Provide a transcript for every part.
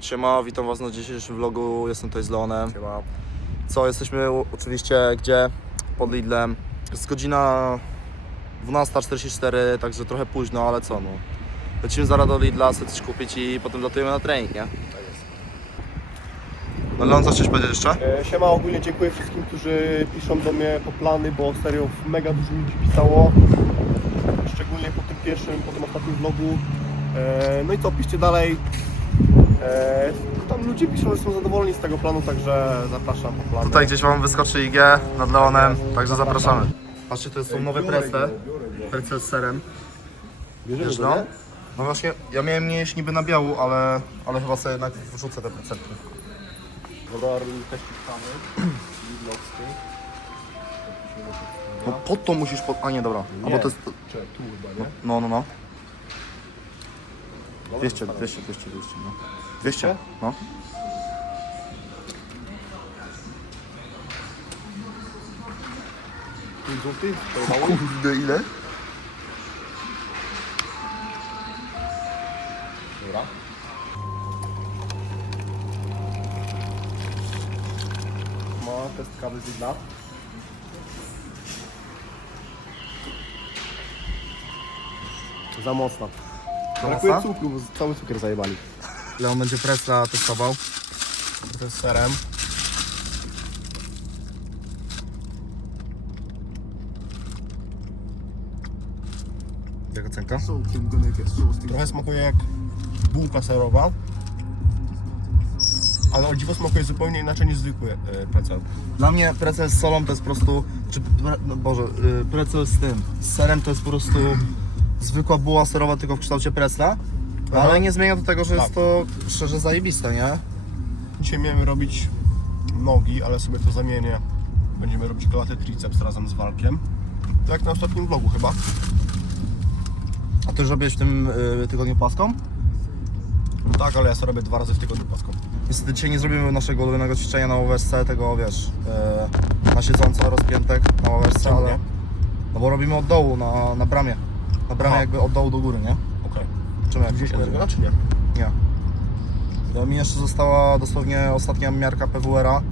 Siema, witam was na dzisiejszym vlogu, jestem tutaj z Leonem. Siema. Co, jesteśmy oczywiście gdzie? Pod Lidlem. Jest godzina 12.44, także trochę późno, ale co no. Lecimy zaraz do Lidla, sobie coś kupić i potem latujemy na trening, nie? Tak jest. No Leon, co chcesz powiedzieć jeszcze? E, Siema, ogólnie dziękuję wszystkim, którzy piszą do mnie po plany, bo serio mega dużo ludzi pisało. Szczególnie po tym pierwszym, po tym ostatnim vlogu. E, No i co, piszcie dalej. E, Tam ludzie piszą, że są zadowoleni z tego planu, także zapraszam po plany. Tutaj gdzieś wam wyskoczy IG nad Leonem, także zapraszamy. Patrzcie, to są nowe precle, precle z serem. Wiesz no? No właśnie, ja miałem nie jeść niby na biału, ale, ale chyba sobie jednak wrzucę te precepty. Dobra, też piszamy. No pod to musisz pod... A nie, dobra. A bo to jest... Czekaj, tu chyba, nie? No, no, no. Dobra, 200, to 200, 200, 200, no. 200? No. Kurde, ile? Dobra. Ma test kawy z Lidla. Za mocna. Brakuje mocna? cukru, bo cały cukier zajebali. Leon będzie presla testował. To jest serem. Jak ocenka? Trochę smakuje jak bułka serowa. Ale o dziwo smakuje zupełnie inaczej niż zwykły e. Dla mnie precel z solą to jest po prostu... Czy, no Boże, y, z tym. Z serem to jest po prostu zwykła buła serowa, tylko w kształcie presla. Aha. Ale nie zmienia to tego, że Tak. jest to szczerze zajebiste, nie? Dzisiaj miałem robić nogi, ale sobie to zamienię. Będziemy robić klatę triceps razem z walkiem. Tak jak na ostatnim vlogu chyba. A ty już robiłeś w tym y, tygodniu paską? Tak, ale ja sobie robię dwa razy w tygodniu paską. Niestety dzisiaj nie zrobimy naszego ulubionego ćwiczenia na ławeczce, tego wiesz, e, na siedząco rozpiętek na Czemu ale... nie? No bo robimy od dołu, na, na bramie. Na bramie Aha. jakby od dołu do góry, nie? Czemu jak to energia czy nie? Nie. Ja mi jeszcze została dosłownie ostatnia miarka PWR-a.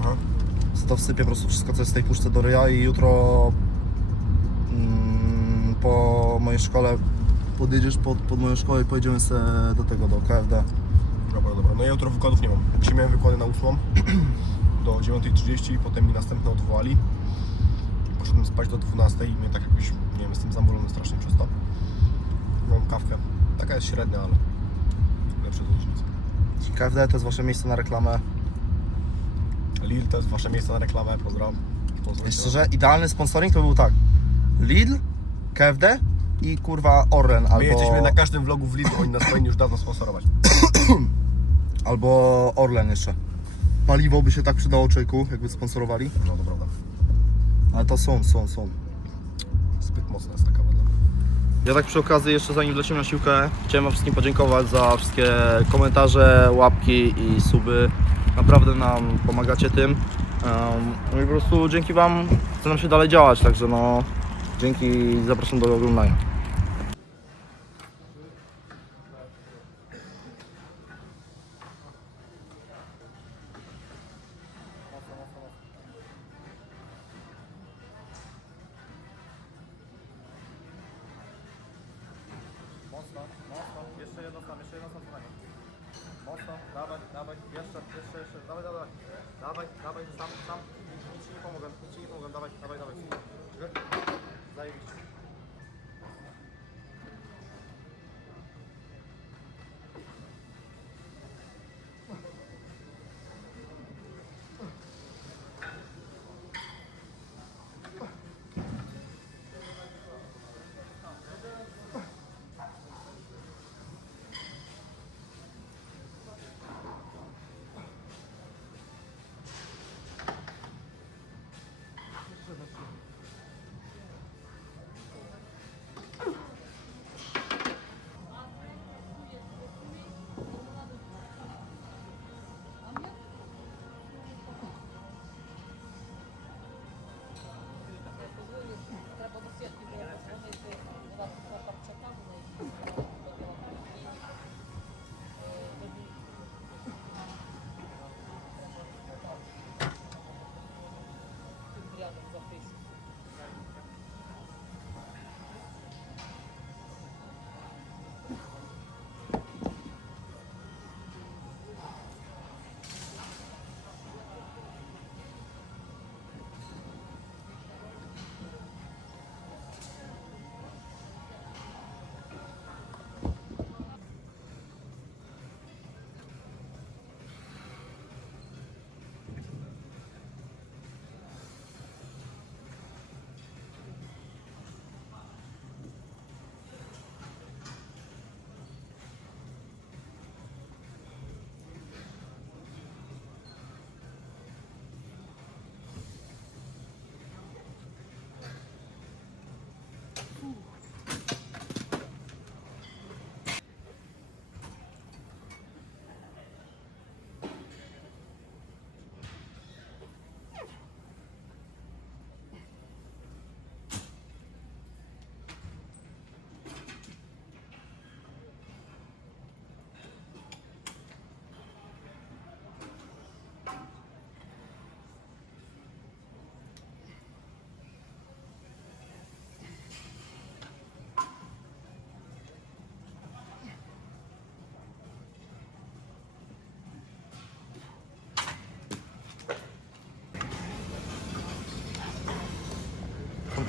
Aha. To wsypię po prostu wszystko, co jest w tej puszce do ryja i jutro mm, po mojej szkole podjedziesz pod, pod moją szkołę i pojedziemy sobie do tego, do KFD. Dobra, dobra. No ja jutro wykładów nie mam. Dzisiaj miałem wykłady na 8 do 9.30, potem mi następne odwołali. Poszedłem spać do 12 i mnie tak jakoś, nie wiem, jestem zamulony strasznie przez to. Mam kawkę. Taka jest średnia, ale lepsze do różnicy. KFD to jest wasze miejsce na reklamę. Lil to jest wasze miejsce na reklamę, pozdrawiam. Wiesz szczerze, idealny sponsoring to był tak. Lidl, KFD i kurwa Orlen My albo, jesteśmy na każdym vlogu w Lidl, oni nas powinni już dawno sponsorować. albo Orlen jeszcze. Paliwo by się tak przydało człowieku, jakby sponsorowali. No to prawda. Ale to są, są, są. Zbyt mocna jest ta kawa dla mnie. Ja tak przy okazji jeszcze zanim wlecimy na siłkę, chciałem wam wszystkim podziękować za wszystkie komentarze, łapki i suby. Naprawdę nam pomagacie tym. Um, no i po prostu dzięki wam chce nam się dalej działać, także no dzięki zapraszam do oglądania. Mocno, mocno, jeszcze jedno sam, jeszcze jedno sam zadanie. Mocno, dawaj, dawaj, jeszcze, jeszcze, jeszcze, dawaj, dawaj, dawaj, dawaj, sam, sam, nic, nic ci nie pomogę, nic ci nie pomogę, dawaj, dawaj, dawaj. Zajebiście.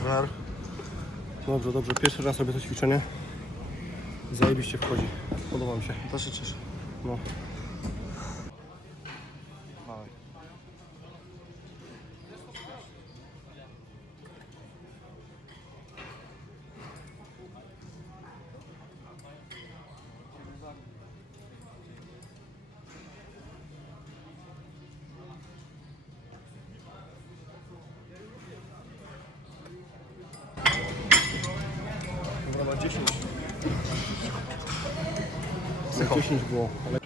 Trener. Dobrze, dobrze. Pierwszy raz robię to ćwiczenie. Zajebiście wchodzi. Podoba mi się. To się cieszę. No. 10 było. Ale...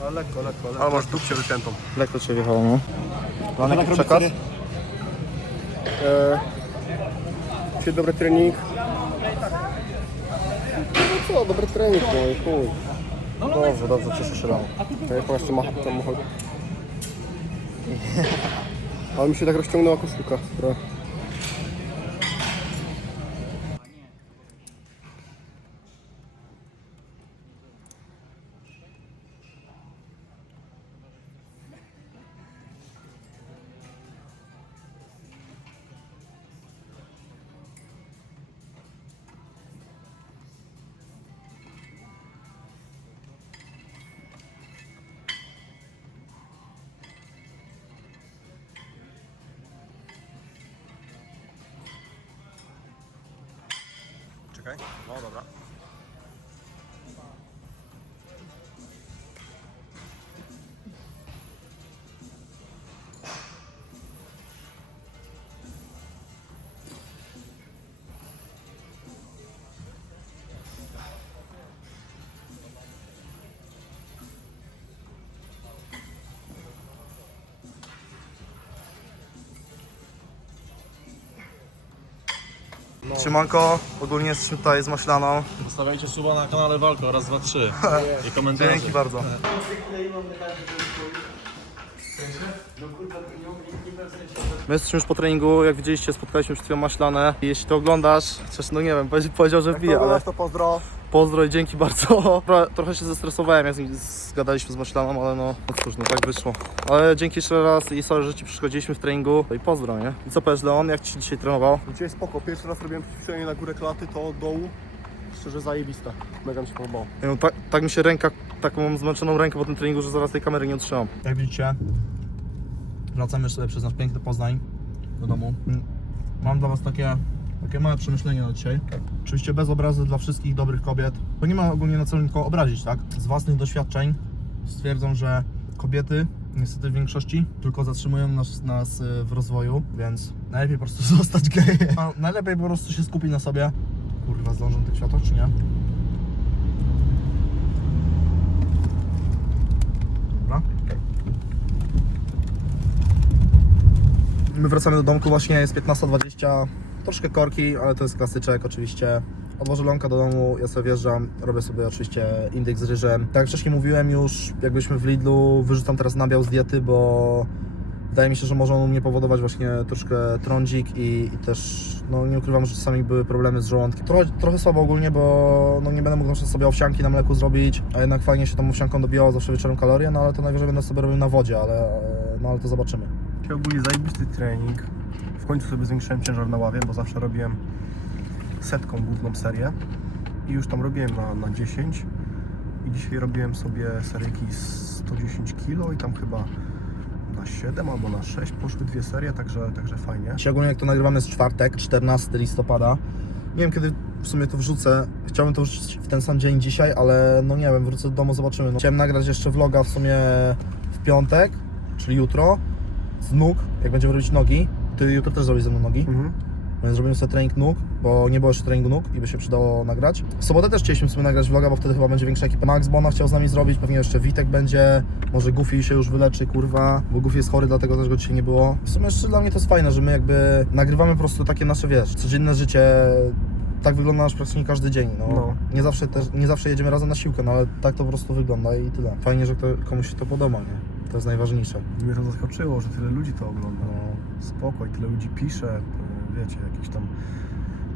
Ale lekko, lekko, lekko. Ale masz dupcie wyciętą. Lekko cię wjechało, no. Plan jakiś przekaz? E, dobry trening. Co, dobry trening, no i chuj. Dobrze, dobrze, się rano. Ja jak jeszcze ma chodzi. Ale mi się tak rozciągnęła koszulka. Która... Czekaj. No dobra. Siemanko, ogólnie jesteśmy tutaj z Maślaną. Zostawiajcie suba na kanale Walko, raz, dwa, trzy. I komentarze. Dzięki bardzo. My jesteśmy już po treningu, jak widzieliście spotkaliśmy przed chwilą Maślanę i jeśli to oglądasz, chociaż no nie wiem, powie- powiedział, że wbije, ale to pozdro. Pozdro i dzięki bardzo. Trochę- się zestresowałem, jak zgadaliśmy z Maślaną, ale no, no cóż, no tak wyszło. Ale dzięki jeszcze raz i sorry, że Ci przeszkodziliśmy w treningu No i pozdro, nie? I co powiesz Leon, jak Ci dzisiaj trenował? Dzisiaj spoko. Pierwszy raz robiłem ćwiczenie na górę klaty, to od dołu. Szczerze zajebiste. Mega mi się podobało. Nie No, tak, tak mi się ręka, taką mam zmęczoną rękę po tym treningu, że zaraz tej kamery nie utrzymam. Jak widzicie, wracamy jeszcze przez nasz piękny Poznań do domu. Mm. Mam dla Was takie, takie małe przemyślenie na dzisiaj. Oczywiście bez obrazy dla wszystkich dobrych kobiet, bo nie ma ogólnie na celu nikogo obrazić, tak? Z własnych doświadczeń stwierdzam, że kobiety niestety w większości tylko zatrzymują nas, nas y, w rozwoju, więc najlepiej po prostu zostać gejem. Najlepiej po prostu się skupić na sobie. Kurwa, zdążą tych światła, czy nie? Dobra. My wracamy do domku właśnie, jest 15.20. Troszkę korki, ale to jest klasyczek oczywiście. Odłożę ląka do domu, ja sobie wjeżdżam, robię sobie oczywiście indyk z ryżem. Tak jak wcześniej mówiłem już, jak byliśmy w Lidlu, wyrzucam teraz nabiał z diety, bo wydaje mi się, że może on u mnie powodować właśnie troszkę trądzik i, i też, no nie ukrywam, że czasami były problemy z żołądkiem. Trochę, trochę słabo ogólnie, bo no nie będę mógł sobie owsianki na mleku zrobić, a jednak fajnie się tą owsianką dobijało zawsze wieczorem kalorie, no ale to najwyżej będę sobie robił na wodzie, ale, no, ale to zobaczymy. Ogólnie zajebisty trening. Końcu sobie zwiększyłem ciężar na ławie, bo zawsze robiłem setką główną serię. I już tam robiłem na, na 10. I dzisiaj robiłem sobie seryjki z 110 kg i tam chyba na 7 albo na 6 poszły dwie serie, także, także fajnie. Dzisiaj ogólnie jak to nagrywamy jest czwartek, 14 listopada. Nie wiem kiedy w sumie to wrzucę. Chciałbym to wrzucić w ten sam dzień dzisiaj, ale no nie wiem, wrócę do domu, zobaczymy. No, chciałem nagrać jeszcze vloga w sumie w piątek, czyli jutro, z nóg, jak będziemy robić nogi. Ty jutro też zrobisz ze mną nogi. Mhm. Więc zrobimy sobie trening nóg, bo nie było jeszcze treningu nóg i by się przydało nagrać. W sobotę też chcieliśmy w sumie nagrać vloga, bo wtedy chyba będzie większa ekipa. Max Bona chciał z nami zrobić, pewnie jeszcze Witek będzie, może Goofy się już wyleczy, kurwa, bo Goofy jest chory, dlatego też go dzisiaj nie było. W sumie jeszcze dla mnie to jest fajne, że my jakby nagrywamy po prostu takie nasze, wiesz, codzienne życie, tak wygląda nasz praktycznie każdy dzień, no. No. Nie, zawsze też, nie zawsze jedziemy razem na siłkę, no ale tak to po prostu wygląda i tyle. Fajnie, że komuś się to podoba, nie? To jest najważniejsze. Mnie to zaskoczyło, że tyle ludzi to ogląda. No, Spoko i tyle ludzi pisze, y, wiecie, jakiś tam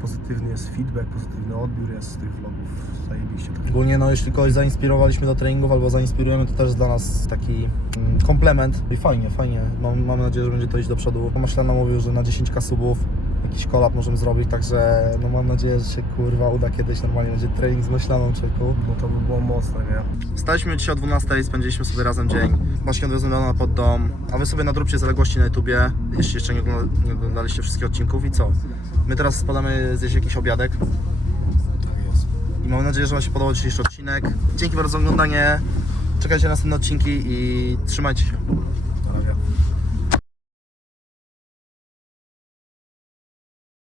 pozytywny jest feedback, pozytywny odbiór jest z tych vlogów, zajebiście. Ogólnie no, jeśli kogoś zainspirowaliśmy do treningów albo zainspirujemy, to też dla nas taki mm, komplement. I fajnie, fajnie. Mam, mam nadzieję, że będzie to iść do przodu. Maślana mówił, że na 10 subów jakiś kolab możemy zrobić, także no mam nadzieję, że się kurwa uda kiedyś normalnie będzie trening z Maślaną czeku. No to by było mocne, nie? Wstaliśmy dzisiaj o 12, spędziliśmy sobie razem dzień. Właśnie odwiozłem Leona pod dom, a wy sobie nadróbcie zaległości na YouTubie, jeśli jeszcze nie, ogląda- nie oglądaliście wszystkich odcinków i co? My teraz spadamy zjeść jakiś obiadek Tak jest. i mam nadzieję, że wam się podobał dzisiejszy odcinek. Dzięki bardzo za oglądanie, czekajcie na następne odcinki i trzymajcie się.